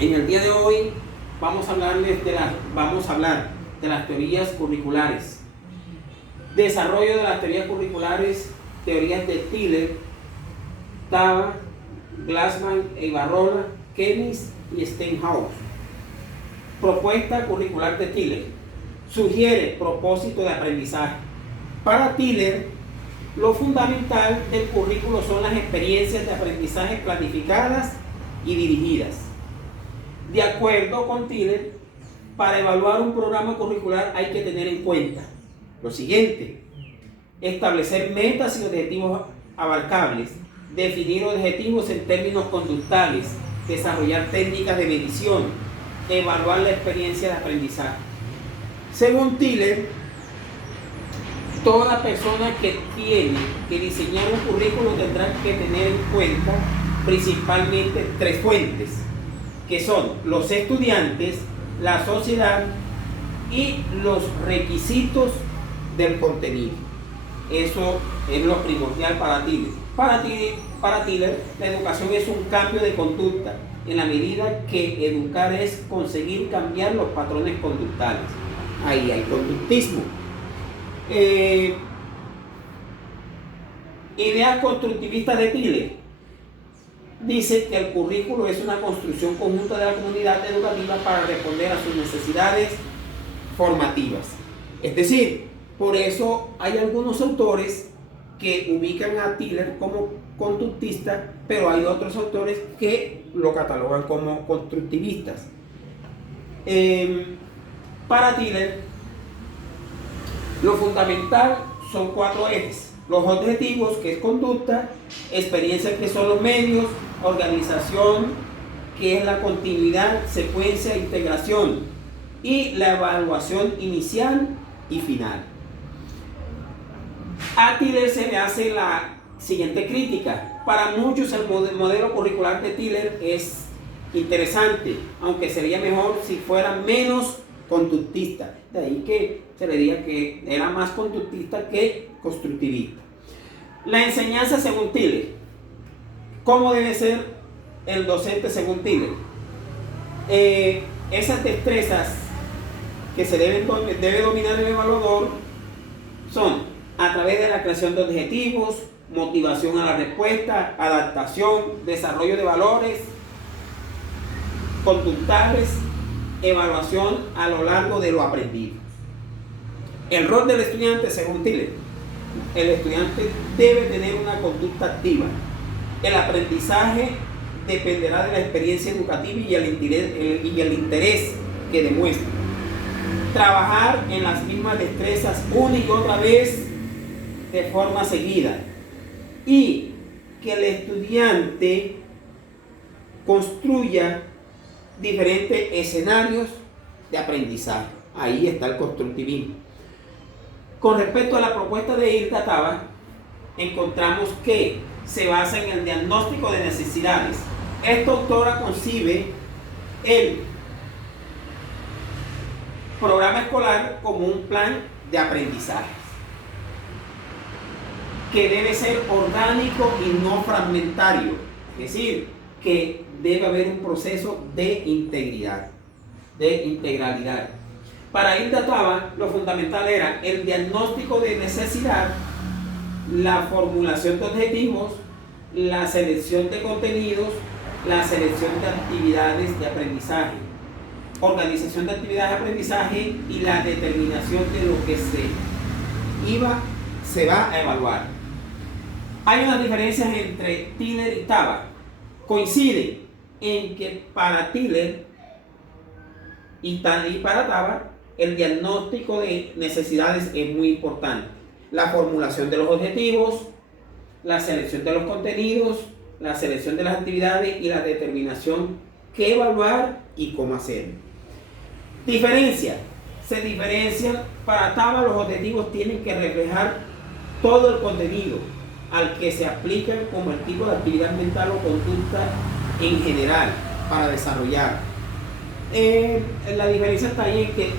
En el día de hoy vamos a hablar de las teorías curriculares. Desarrollo de las teorías curriculares, teorías de Tiller, Tava, Glassman, Ibarrola, Keynes y Stenhouse. Propuesta curricular de Tiller. Sugiere propósito de aprendizaje. Para Tiller, lo fundamental del currículo son las experiencias de aprendizaje planificadas y dirigidas. De acuerdo con Tiller, para evaluar un programa curricular hay que tener en cuenta lo siguiente: establecer metas y objetivos abarcables, definir objetivos en términos conductuales, desarrollar técnicas de medición, evaluar la experiencia de aprendizaje. Según Tiller, toda persona que tiene que diseñar un currículo tendrá que tener en cuenta principalmente tres fuentes, que son los estudiantes, la sociedad y los requisitos del contenido. Eso es lo primordial para Tiller. Para Tiller, la educación es un cambio de conducta, en la medida que educar es conseguir cambiar los patrones conductuales. Ahí hay conductismo. Ideas constructivistas de Tiller. Dice que el currículo es una construcción conjunta de la comunidad educativa para responder a sus necesidades formativas. Es decir, por eso hay algunos autores que ubican a Tiller como conductista, pero hay otros autores que lo catalogan como constructivistas. Para Tiller, lo fundamental son cuatro ejes: los objetivos, que es conducta; experiencia, que son los medios; organización, que es la continuidad, secuencia, integración; y la evaluación inicial y final. A Tiller se le hace la siguiente crítica: para muchos el modelo curricular de Tiller es interesante, aunque sería mejor si fuera menos conductista. De ahí que se le diga que era más conductista que constructivista. La enseñanza según Tiller. ¿Cómo debe ser el docente según Tiller? Esas destrezas que debe dominar el evaluador son a través de la creación de objetivos, motivación a la respuesta, adaptación, desarrollo de valores conductuales, evaluación a lo largo de lo aprendido. El rol del estudiante según Tiller. El estudiante debe tener una conducta activa. El aprendizaje dependerá de la experiencia educativa y el interés que demuestre. Trabajar en las mismas destrezas una y otra vez de forma seguida. Y que el estudiante construya diferentes escenarios de aprendizaje. Ahí está el constructivismo. Con respecto a la propuesta de Hilda Tava, encontramos que se basa en el diagnóstico de necesidades. Esta autora concibe el programa escolar como un plan de aprendizaje que debe ser orgánico y no fragmentario, es decir, que debe haber un proceso de integridad, de integralidad. Para Hilda Tava, lo fundamental era el diagnóstico de necesidad, la formulación de objetivos, la selección de contenidos, la selección de actividades de aprendizaje, organización de actividades de aprendizaje y la determinación de lo que se va a evaluar. Hay unas diferencias entre Tiller y Tava. Coinciden en que para Tiller y para Tava el diagnóstico de necesidades es muy importante. La formulación de los objetivos, la selección de los contenidos, la selección de las actividades y la determinación qué evaluar y cómo hacerlo. Se diferencia. Para Tava los objetivos tienen que reflejar todo el contenido al que se aplican como el tipo de actividad mental o conducta en general para desarrollar. La diferencia está ahí en que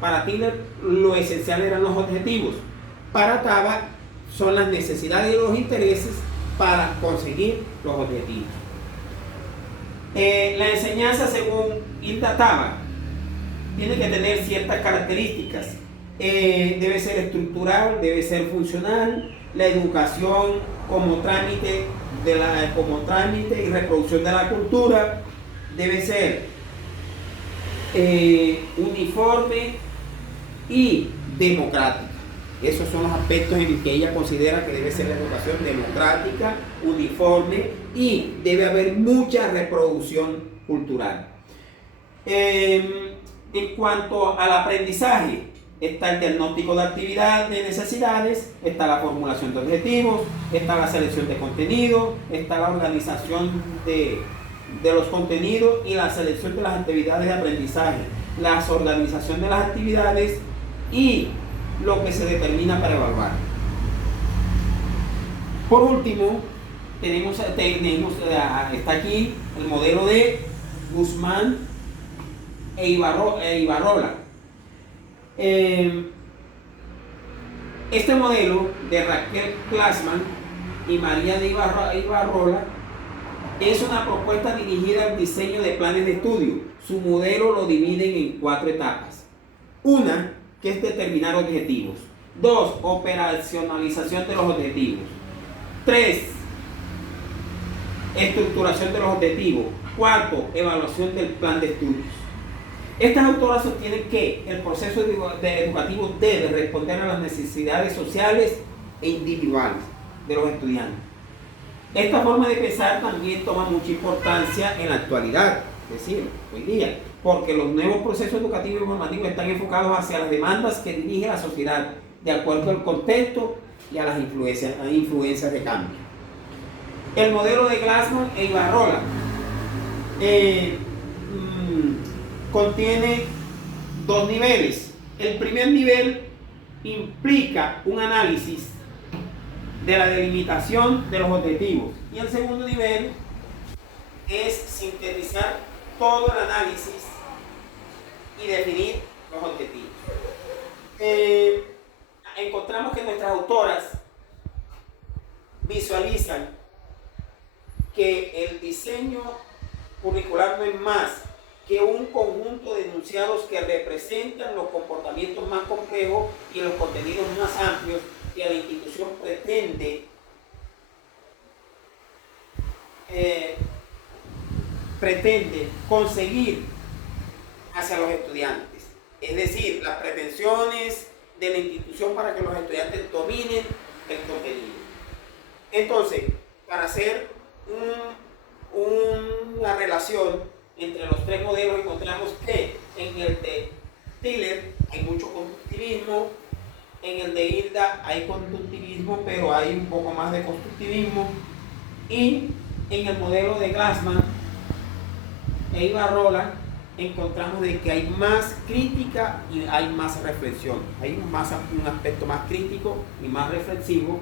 para Tiller lo esencial eran los objetivos. Para Tava son las necesidades y los intereses para conseguir los objetivos. La enseñanza, según Hilda Tama, tiene que tener ciertas características. Debe ser estructural, debe ser funcional. La educación como trámite y reproducción de la cultura debe ser uniforme y democrática. Esos son los aspectos en que ella considera que debe ser la educación democrática, uniforme y debe haber mucha reproducción cultural. En cuanto al aprendizaje, está el diagnóstico de actividad, de necesidades, está la formulación de objetivos, está la selección de contenido, está la organización de los contenidos y la selección de las actividades de aprendizaje, la organización de las actividades y lo que se determina para evaluar. Por último, está aquí el modelo de Guzmán e Ibarrola. Este modelo de Raquel Glassman y María de Ibarrola es una propuesta dirigida al diseño de planes de estudio. Su modelo lo dividen en 4 etapas. Una, que es determinar objetivos. 2, operacionalización de los objetivos. 3, estructuración de los objetivos. 4, evaluación del plan de estudios. Estas autoras sostienen que el proceso educativo debe responder a las necesidades sociales e individuales de los estudiantes. Esta forma de pensar también toma mucha importancia en la actualidad, es decir, hoy día, porque los nuevos procesos educativos y formativos están enfocados hacia las demandas que dirige la sociedad, de acuerdo al contexto y a las influencias de cambio. El modelo de Glassman e Ibarrola contiene 2 niveles. El primer nivel implica un análisis de la delimitación de los objetivos y el segundo nivel es sintetizar todo el análisis y definir los objetivos. Encontramos que nuestras autoras visualizan que el diseño curricular no es más que un conjunto de enunciados que representan los comportamientos más complejos y los contenidos más amplios que la institución pretende conseguir hacia los estudiantes. Es decir, las pretensiones de la institución para que los estudiantes dominen el contenido. Entonces, para hacer una relación entre los 3 modelos, encontramos que en el de Tiller hay mucho constructivismo, en el de Hilda hay constructivismo, pero hay un poco más de constructivismo, y en el modelo de Glassman e Ibarrola encontramos de que hay más crítica y hay más reflexión, hay un aspecto más crítico y más reflexivo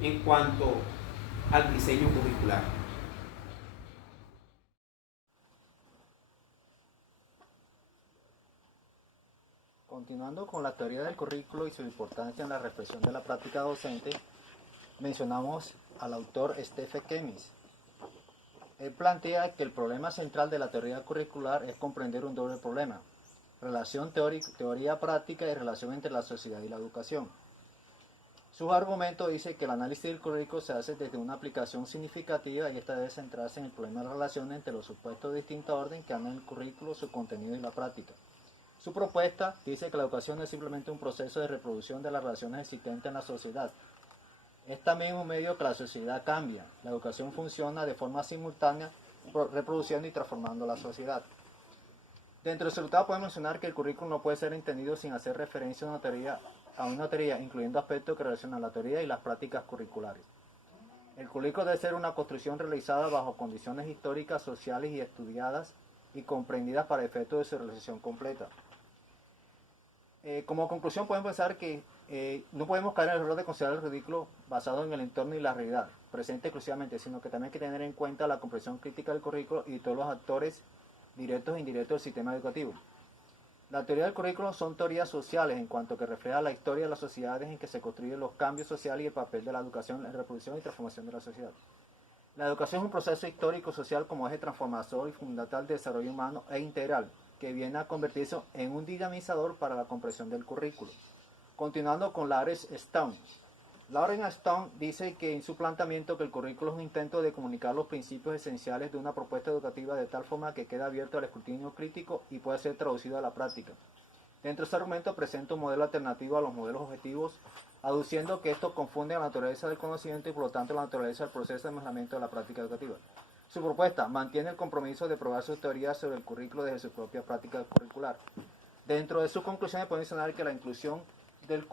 en cuanto al diseño curricular. Continuando con la teoría del currículo y su importancia en la reflexión de la práctica docente, mencionamos al autor Stephen Kemmis. Él plantea que el problema central de la teoría curricular es comprender un doble problema: relación teoría práctica y relación entre la sociedad y la educación. Sus argumentos dicen que el análisis del currículo se hace desde una aplicación significativa y esta debe centrarse en el problema de la relación entre los supuestos de distinta orden que andan en el currículo, su contenido y la práctica. Su propuesta dice que la educación no es simplemente un proceso de reproducción de las relaciones existentes en la sociedad. Es también un medio que la sociedad cambia. La educación funciona de forma simultánea, reproduciendo y transformando la sociedad. Dentro del resultado podemos mencionar que el currículum no puede ser entendido sin hacer referencia a una teoría, incluyendo aspectos que relacionan la teoría y las prácticas curriculares. El currículo debe ser una construcción realizada bajo condiciones históricas, sociales y estudiadas y comprendidas para efectos de su realización completa. Como conclusión podemos pensar que no podemos caer en el error de considerar el ridículo basado en el entorno y la realidad presente exclusivamente, sino que también hay que tener en cuenta la comprensión crítica del currículo y todos los actores directos e indirectos del sistema educativo. La teoría del currículo son teorías sociales en cuanto que refleja la historia de las sociedades en que se construyen los cambios sociales y el papel de la educación en reproducción y transformación de la sociedad. La educación es un proceso histórico-social como eje transformador y fundamental de desarrollo humano e integral, que viene a convertirse en un dinamizador para la comprensión del currículo. Continuando con Lawrence Stone. Lawrence Stone dice que en su planteamiento que el currículo es un intento de comunicar los principios esenciales de una propuesta educativa de tal forma que queda abierto al escrutinio crítico y puede ser traducido a la práctica. Dentro de ese argumento presenta un modelo alternativo a los modelos objetivos, aduciendo que esto confunde la naturaleza del conocimiento y por lo tanto la naturaleza del proceso de mejoramiento de la práctica educativa. Su propuesta mantiene el compromiso de probar sus teorías sobre el currículo desde su propia práctica curricular. Dentro de sus conclusiones puede mencionar que la inclusión del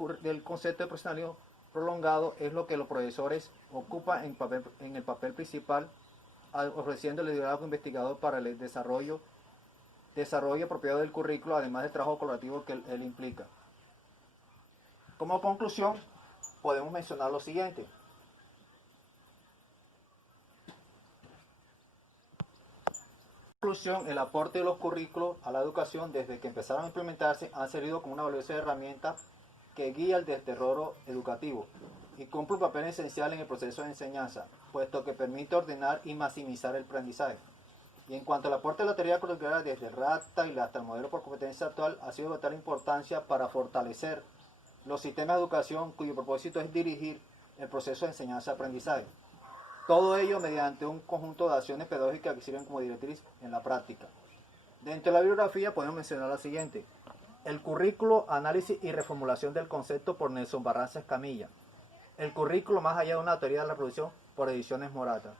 concepto de profesionalismo prolongado es lo que los profesores ocupan en el papel principal, ofreciendo el liderazgo investigador para el desarrollo apropiado del currículo, además del trabajo colaborativo que él implica. Como conclusión, podemos mencionar lo siguiente. Conclusión, el aporte de los currículos a la educación desde que empezaron a implementarse han servido como una valiosa herramienta que guía el desarrollo educativo y cumple un papel esencial en el proceso de enseñanza, puesto que permite ordenar y maximizar el aprendizaje. Y en cuanto al aporte de la teoría curricular desde el RATTA y hasta el modelo por competencia actual, ha sido de tal importancia para fortalecer los sistemas de educación cuyo propósito es dirigir el proceso de enseñanza-aprendizaje. Todo ello mediante un conjunto de acciones pedagógicas que sirven como directriz en la práctica. Dentro de la bibliografía podemos mencionar la siguiente. El currículo, análisis y reformulación del concepto por Nelson Barranza Escamilla. El currículo más allá de una teoría de la reproducción por Ediciones Morata.